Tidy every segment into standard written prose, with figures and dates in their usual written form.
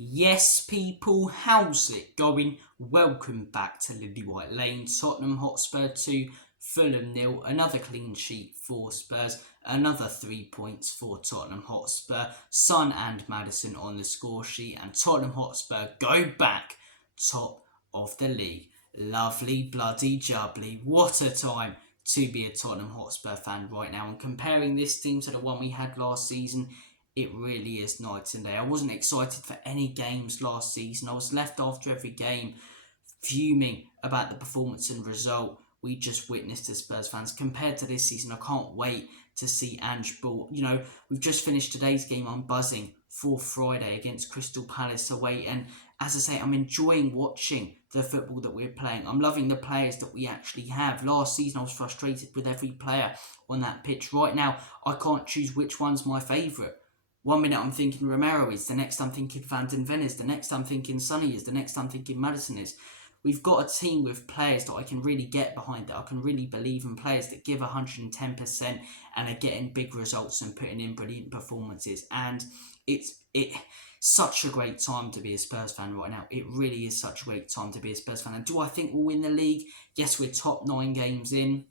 Yes, people, how's it going? Welcome back to Lily White Lane. Tottenham Hotspur 2, Fulham 0. Another clean sheet for Spurs. Another 3 points for Tottenham Hotspur. Son and Maddison on the score sheet. And Tottenham Hotspur go back top of the league. Lovely, bloody, jubbly. What a time to be a Tottenham Hotspur fan right now. And comparing this team to the one we had last season, it really is night and day. I wasn't excited for any games last season. I was left after every game fuming about the performance and result we just witnessed as Spurs fans. Compared to this season, I can't wait to see Ange Ball. We've just finished today's game. I'm buzzing for Friday against Crystal Palace away. And as I say, I'm enjoying watching the football that we're playing. I'm loving the players that we actually have. Last season, I was frustrated with every player on that pitch. Right now, I can't choose which one's my favourite. 1 minute I'm thinking Romero is, the next I'm thinking Van den Ven is, the next I'm thinking Sonny is, the next I'm thinking Maddison is. We've got a team with players that I can really get behind, that I can really believe in, players that give 110% and are getting big results and putting in brilliant performances. And it's such a great time to be a Spurs fan right now. It really is such a great time to be a Spurs fan. And do I think we'll win the league? Yes, we're top 9 games in.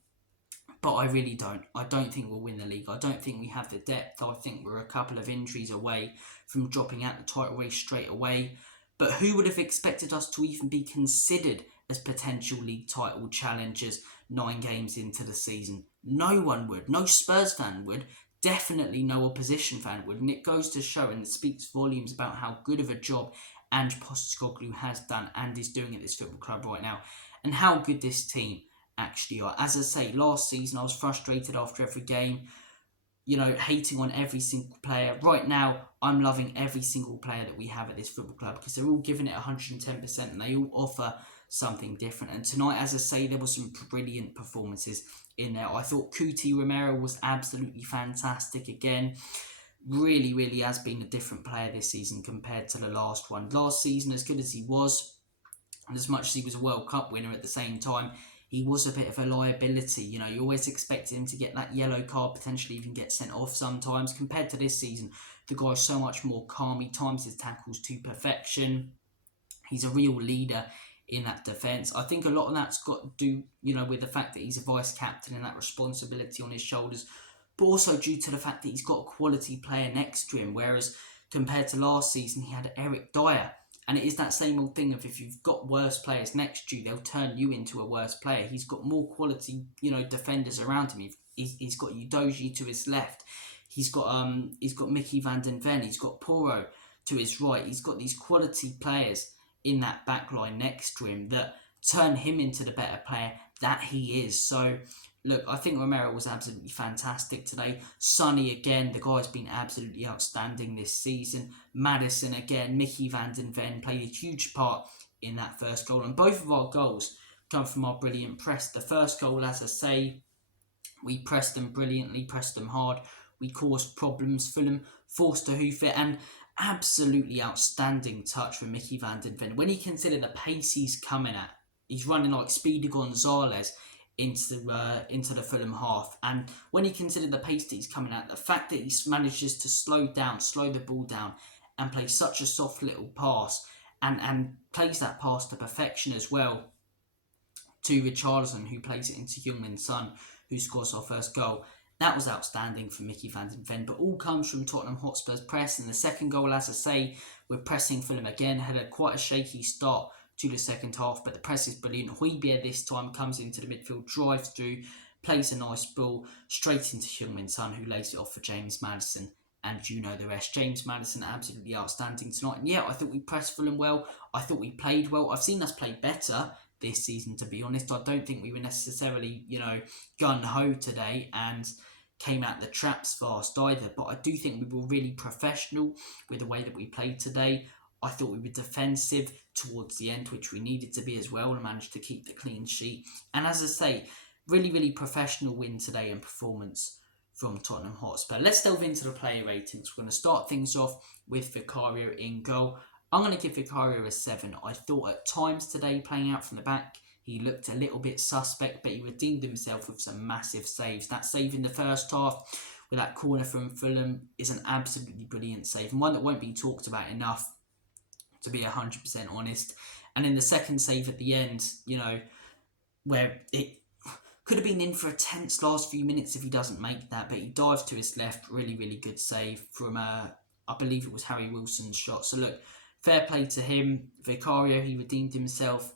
But I really don't. I don't think we'll win the league. I don't think we have the depth. I think we're a couple of injuries away from dropping out the title race straight away. But who would have expected us to even be considered as potential league title challengers 9 games into the season? No one would. No Spurs fan would. Definitely no opposition fan would. And it goes to show and it speaks volumes about how good of a job Ange Postecoglou has done and is doing at this football club right now. And how good this team actually are. As I say, last season I was frustrated after every game, hating on every single player. Right now, I'm loving every single player that we have at this football club because they're all giving it 110% and they all offer something different. And tonight, as I say, there were some brilliant performances in there. I thought Cuti Romero was absolutely fantastic again. Really, really has been a different player this season compared to the last one. Last season, as good as he was, and as much as he was a World Cup winner at the same time, he was a bit of a liability. You always expected him to get that yellow card, potentially even get sent off sometimes. Compared to this season, the guy's so much more calm. He times his tackles to perfection. He's a real leader in that defence. I think a lot of that's got to do, with the fact that he's a vice-captain and that responsibility on his shoulders, but also due to the fact that he's got a quality player next to him, whereas compared to last season, he had Eric Dyer. And it is that same old thing of if you've got worse players next to you, they'll turn you into a worse player. He's got more quality, defenders around him. He's got Udogie to his left. He's got Mickey Van den Ven. He's got Porro to his right. He's got these quality players in that back line next to him that turn him into the better player that he is. So, look, I think Romero was absolutely fantastic today. Sonny, again, the guy's been absolutely outstanding this season. Maddison, again, Mickey Van den Ven played a huge part in that first goal. And both of our goals come from our brilliant press. The first goal, as I say, we pressed them brilliantly, pressed them hard. We caused problems. Fulham forced to hoof it, and absolutely outstanding touch from Mickey Van den Ven. When you consider the pace he's coming at, he's running like Speedy Gonzalez into the Fulham half. And when you consider the pace that he's coming at, the fact that he manages to slow the ball down and play such a soft little pass and plays that pass to perfection as well to Richarlison, who plays it into Heung-min Son, who scores our first goal. That was outstanding for Mickey Van den Ven, but all comes from Tottenham Hotspur's press. And the second goal, as I say, we're pressing Fulham again. Had quite a shaky start to the second half, but the press is brilliant. Højbjerg this time comes into the midfield, drives through, plays a nice ball straight into Heung-min Son, who lays it off for James Maddison. And you know the rest. James Maddison absolutely outstanding tonight. And yeah, I thought we pressed Fulham well. I thought we played well. I've seen us play better this season, to be honest. I don't think we were necessarily, gun-ho today and came out the traps fast either. But I do think we were really professional with the way that we played today. I thought we were defensive towards the end, which we needed to be as well, and managed to keep the clean sheet. And as I say, really, really professional win today and performance from Tottenham Hotspur. Let's delve into the player ratings. We're going to start things off with Vicario in goal. I'm going to give Vicario a 7. I thought at times today, playing out from the back, he looked a little bit suspect, but he redeemed himself with some massive saves. That save in the first half with that corner from Fulham is an absolutely brilliant save, and one that won't be talked about enough. to be 100% honest. And in the second save at the end, you know, where it could have been in for a tense last few minutes if he doesn't make that, but he dives to his left, really, really good save from, I believe it was Harry Wilson's shot. So look, fair play to him. Vicario, he redeemed himself.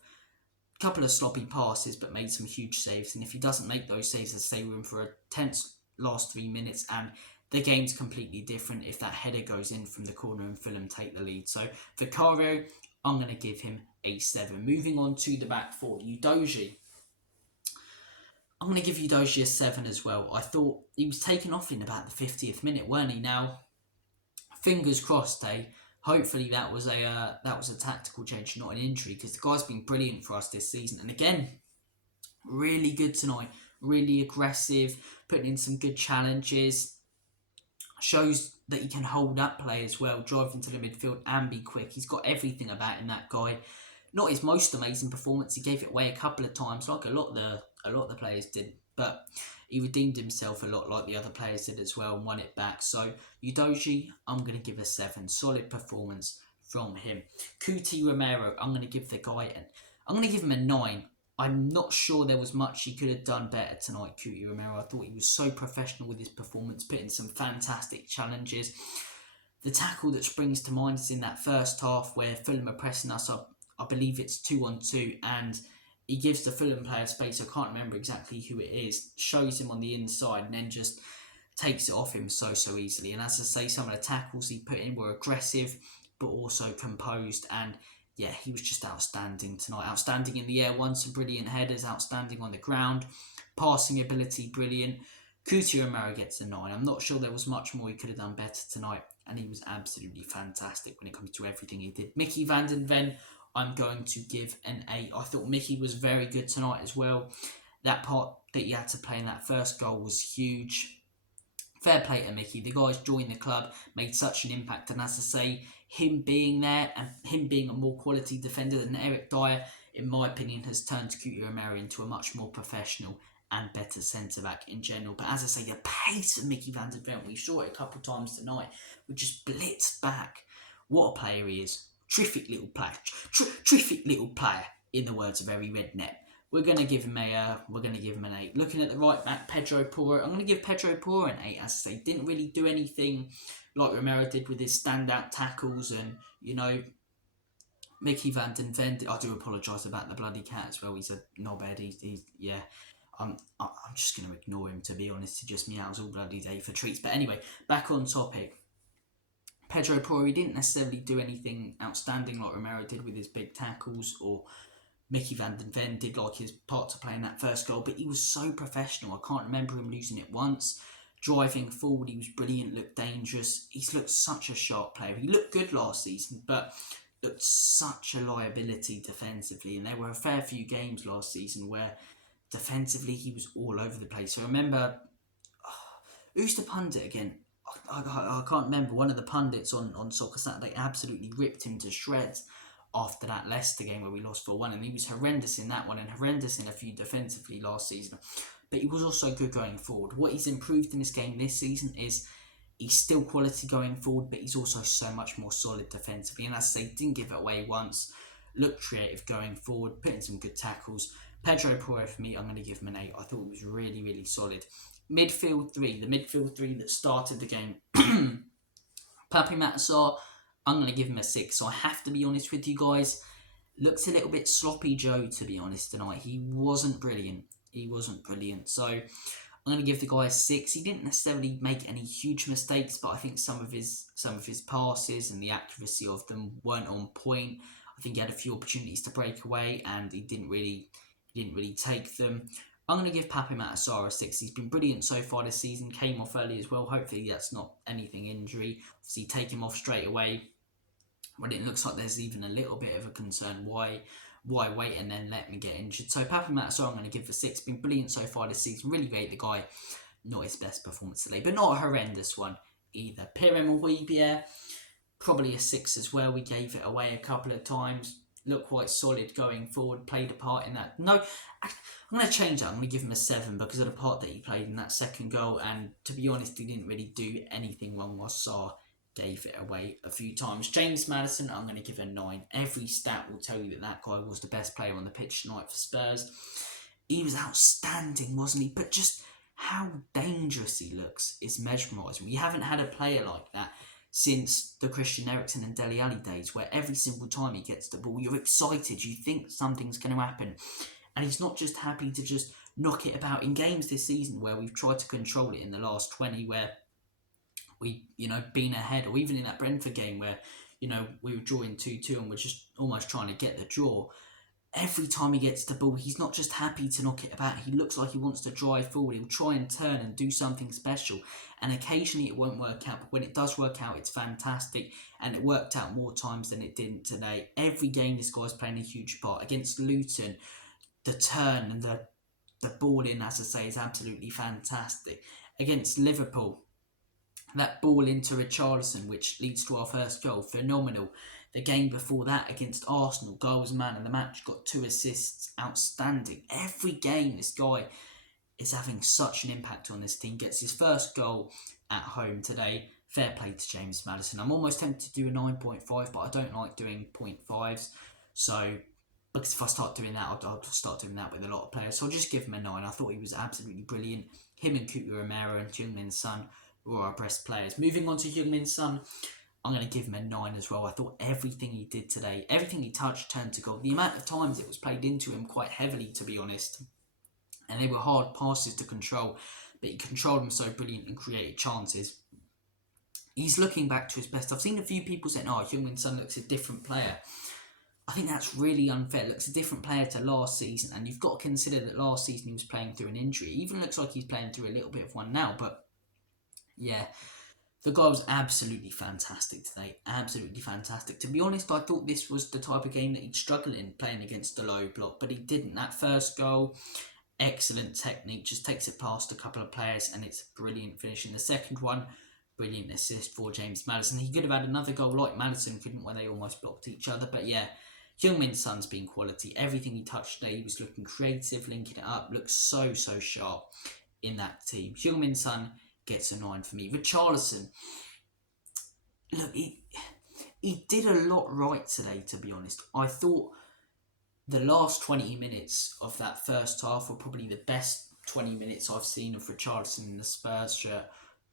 A couple of sloppy passes, but made some huge saves. And if he doesn't make those saves, as I say, we're in for a tense last 3 minutes, and the game's completely different if that header goes in from the corner and Fulham take the lead. So Vicario, I'm going to give him a 7. Moving on to the back four, Udogie. I'm going to give Udogie a 7 as well. I thought he was taken off in about the 50th minute, weren't he? Now, fingers crossed, hopefully that was a tactical change, not an injury, because the guy's been brilliant for us this season. And again, really good tonight, really aggressive, putting in some good challenges. Shows that he can hold up play as well, drive into the midfield and be quick. He's got everything about him, that guy. Not his most amazing performance. He gave it away a couple of times, like a lot of the players did. But he redeemed himself a lot, like the other players did as well, and won it back. So Udogie, I'm going to give a 7. Solid performance from him. Cuti Romero, I'm going to give the guy I'm going to give him a 9. I'm not sure there was much he could have done better tonight, Cuti Romero. I thought he was so professional with his performance, putting some fantastic challenges. The tackle that springs to mind is in that first half where Fulham are pressing us up. I believe it's 2-on-2, and he gives the Fulham player space. I can't remember exactly who it is. Shows him on the inside and then just takes it off him so easily. And as I say, some of the tackles he put in were aggressive, but also composed. And yeah, he was just outstanding tonight. Outstanding in the air, won some brilliant headers, outstanding on the ground. Passing ability, brilliant. Cuti Romero gets a 9. I'm not sure there was much more he could have done better tonight, and he was absolutely fantastic when it comes to everything he did. Mickey van den Ven, I'm going to give an 8. I thought Mickey was very good tonight as well. That part that he had to play in that first goal was huge. Fair play to Mickey. The guy's joined the club, made such an impact, and as I say, him being there and him being a more quality defender than Eric Dyer, in my opinion, has turned Cuti Romero into a much more professional and better centre-back in general. But as I say, the pace of Mickey van den Ven, we saw it a couple of times tonight, we just blitzed back. What a player he is. Terrific little player. Terrific little player, in the words of Very Redneck. We're going to give him an 8. Looking at the right back, Pedro Porro. I'm going to give Pedro Porro an 8. As I say, didn't really do anything like Romero did with his standout tackles, and you know, Mickey van den Ven. I do apologise about the bloody cat as well. He's a knobhead. He's yeah. I'm just going to ignore him, to be honest. He just meows all bloody day for treats. But anyway, back on topic. Pedro Porro, he didn't necessarily do anything outstanding like Romero did with his big tackles, or Mickey van den Ven did like his part to play in that first goal, but he was so professional. I can't remember him losing it once. Driving forward, he was brilliant, looked dangerous. He's looked such a sharp player. He looked good last season, but looked such a liability defensively. And there were a fair few games last season where defensively he was all over the place. So I remember, who's the pundit again? I can't remember. One of the pundits on Soccer Saturday absolutely ripped him to shreds after that Leicester game where we lost 4-1, and he was horrendous in that one and horrendous in a few defensively last season, but he was also good going forward. What he's improved in this game this season is he's still quality going forward, but he's also so much more solid defensively, and as I say, didn't give it away once, looked creative going forward, put in some good tackles. Pedro Porro, for me, I'm going to give him an 8. I thought he was really, really solid. Midfield 3, the midfield 3 that started the game. Papi Matasar, I'm going to give him a 6. So I have to be honest with you guys. Looked a little bit sloppy Joe, to be honest, tonight. He wasn't brilliant. So I'm going to give the guy a 6. He didn't necessarily make any huge mistakes, but I think some of his passes and the accuracy of them weren't on point. I think he had a few opportunities to break away, and he didn't really take them. I'm going to give Papi Matasar a 6. He's been brilliant so far this season. Came off early as well. Hopefully that's not anything injury. Obviously take him off straight away when it looks like there's even a little bit of a concern. Why wait and then let me get injured? So Papi Matasar, I'm going to give a 6. Been brilliant so far this season. Really rate the guy. Not his best performance today, but not a horrendous one either. Pierre-Emile Højbjerg, probably a 6 as well. We gave it away a couple of times. Looked quite solid going forward, played a part in that. No, I'm going to change that. I'm going to give him a 7 because of the part that he played in that second goal. And to be honest, he didn't really do anything wrong I saw gave it away a few times. James Maddison, I'm going to give a 9. Every stat will tell you that that guy was the best player on the pitch tonight for Spurs. He was outstanding, wasn't he? But just how dangerous he looks is mesmerising. We haven't had a player like that since the Christian Eriksen and Dele Alli days, where every single time he gets the ball, you're excited, you think something's going to happen. And he's not just happy to just knock it about in games this season where we've tried to control it in the last 20, where we, been ahead, or even in that Brentford game where, we were drawing 2-2 and we're just almost trying to get the draw. Every time he gets the ball, he's not just happy to knock it about. He looks like he wants to drive forward. He'll try and turn and do something special. And occasionally it won't work out. But when it does work out, it's fantastic. And it worked out more times than it didn't today. Every game this guy's playing a huge part. Against Luton, the turn and the ball in, as I say, is absolutely fantastic. Against Liverpool, that ball into Richarlison, which leads to our first goal, phenomenal. The game before that against Arsenal, goal was man of the match, got 2 assists, outstanding. Every game this guy is having such an impact on this team. Gets his first goal at home today. Fair play to James Maddison. I'm almost tempted to do a 9.5, but I don't like doing 0.5s. So, because if I start doing that, I'll start doing that with a lot of players. So I'll just give him a 9. I thought he was absolutely brilliant. Him and Kutu Romero and Heung-min Son were our best players. Moving on to Heung-min Son, I'm going to give him a 9 as well. I thought everything he did today, everything he touched turned to goal. The amount of times it was played into him quite heavily, to be honest. And they were hard passes to control, but he controlled them so brilliant and created chances. He's looking back to his best. I've seen a few people saying, Heung-min Son looks a different player. I think that's really unfair. Looks a different player to last season. And you've got to consider that last season he was playing through an injury. He even looks like he's playing through a little bit of one now. But yeah, the guy was absolutely fantastic today. Absolutely fantastic. To be honest, I thought this was the type of game that he'd struggle in, playing against the low block. But he didn't. That first goal, excellent technique. Just takes it past a couple of players and it's a brilliant finish. In the second one, brilliant assist for James Maddison. He could have had another goal like Maddison couldn't, where they almost blocked each other. But yeah, Heung-min Son's been quality. Everything he touched today, he was looking creative, linking it up. Looks so sharp in that team. Heung-min Son gets a 9 for me. Richarlison, look, he did a lot right today, to be honest. I thought the last 20 minutes of that first half were probably the best 20 minutes I've seen of Richarlison in the Spurs shirt,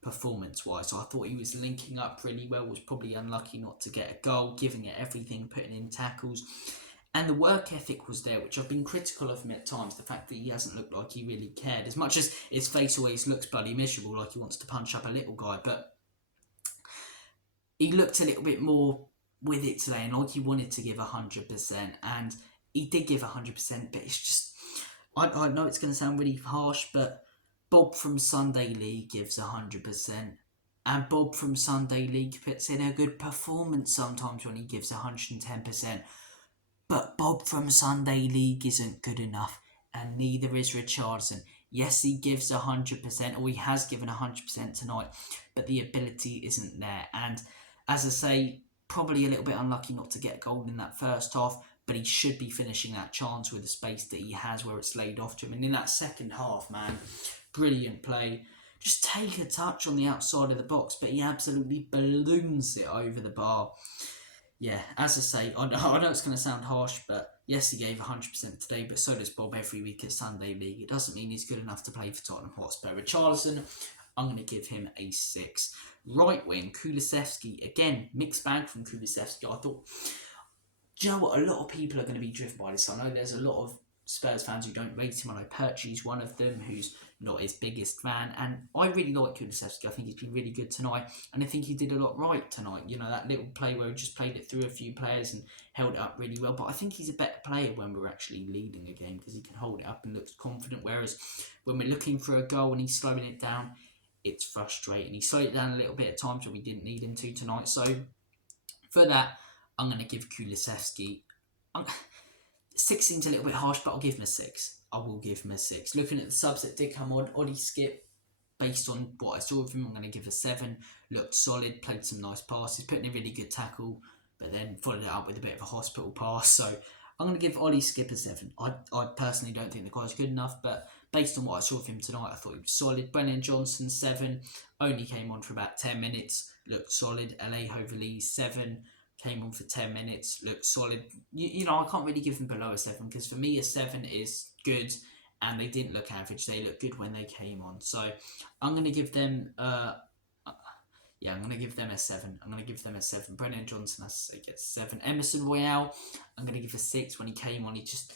performance-wise. So I thought he was linking up really well, was probably unlucky not to get a goal, giving it everything, putting in tackles. And the work ethic was there, which I've been critical of him at times. The fact that he hasn't looked like he really cared. As much as his face always looks bloody miserable, like he wants to punch up a little guy. But he looked a little bit more with it today, and like he wanted to give 100%. And he did give 100%, but it's just... I know it's going to sound really harsh, but Bob from Sunday League gives 100%. And Bob from Sunday League puts in a good performance sometimes when he gives 110%. But Bob from Sunday League isn't good enough, and neither is Richarlison. Yes, he gives 100%, or he has given 100% tonight, but the ability isn't there. And as I say, probably a little bit unlucky not to get a goal in that first half, but he should be finishing that chance with the space that he has where it's laid off to him. And in that second half, man, brilliant play. Just take a touch on the outside of the box, but he absolutely balloons it over the bar. Yeah, as I say, I know it's going to sound harsh, but yes, he gave 100% today, but so does Bob every week at Sunday League. It doesn't mean he's good enough to play for Tottenham Hotspur. Richarlison, I'm going to give him a 6. Right wing, Kulusevski. Again, mixed bag from Kulusevski. I thought, do you know what? A lot of people are going to be driven by this. I know there's a lot of Spurs fans who don't rate him. I know Perchie's one of them who's not his biggest fan, and I really like Kulusevski. I think he's been really good tonight, and I think he did a lot right tonight. You know, that little play where he just played it through a few players and held it up really well, but I think he's a better player when we're actually leading a game because he can hold it up and looks confident, whereas when we're looking for a goal and he's slowing it down, it's frustrating. He slowed it down a little bit at times when we didn't need him to tonight, so for that, I'm going to give Kulusevski... 6 seems a little bit harsh, but I'll give him a 6. I will give him a 6. Looking at the subs that did come on, Ollie Skip, based on what I saw of him, I'm going to give a 7. Looked solid, played some nice passes, put in a really good tackle, but then followed it up with a bit of a hospital pass. So I'm going to give Ollie Skip a 7. I personally don't think the guy's good enough, but based on what I saw of him tonight, I thought he was solid. Brennan Johnson, 7. Only came on for about 10 minutes. Looked solid. Alejo Valise, 7. Came on for 10 minutes. Looked solid. You know, I can't really give them below a 7 because for me, a 7 is good and they didn't look average. They looked good when they came on. So I'm going to give them... yeah, I'm going to give them a 7. I'm going to give them a 7. Brennan Johnson, I gets 7. Emerson Royale, I'm going to give a 6. When he came on, he just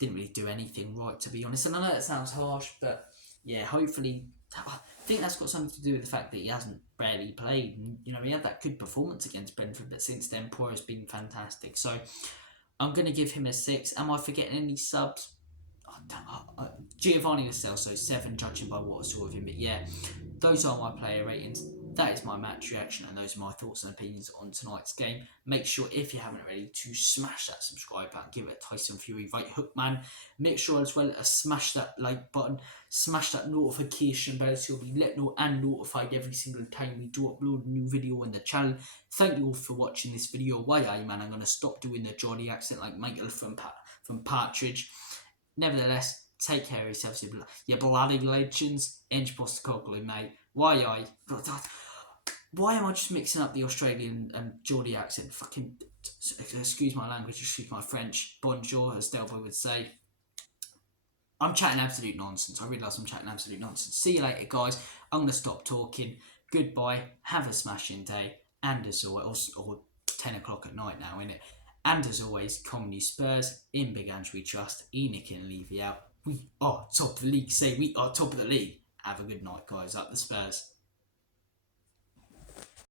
didn't really do anything right, to be honest. And I know that sounds harsh, but yeah, hopefully, I think that's got something to do with the fact that he hasn't barely played. And, you know, he had that good performance against Brentford, but since then, Poirot's been fantastic. So I'm going to give him a 6. Am I forgetting any subs? Giovanni Lo Celso, 7, judging by what I saw of him. But yeah, those are my player ratings. That is my match reaction, and those are my thoughts and opinions on tonight's game. Make sure, if you haven't already, to smash that subscribe button, give it a Tyson Fury right hook, man. Make sure as well to smash that like button, smash that notification bell so you'll be let know and notified every single time we do upload a new video on the channel. Thank you all for watching this video. Why, man, I'm going to stop doing the Geordie accent like Michael from Partridge. Nevertheless, take care of yourselves, you bloody legends. Inch Postecoglou, mate. Why am I just mixing up the Australian and Geordie accent? Fucking, excuse my language, excuse my French. Bonjour, as Delboy would say. I'm chatting absolute nonsense. I realise I'm chatting absolute nonsense. See you later, guys. I'm going to stop talking. Goodbye. Have a smashing day. And as always, or 10 o'clock at night now, innit? And as always, Comedy Spurs, in Big Ange we trust. Nick and Levy out. We are top of the league. Say we are top of the league. Have a good night, guys. Up the Spurs.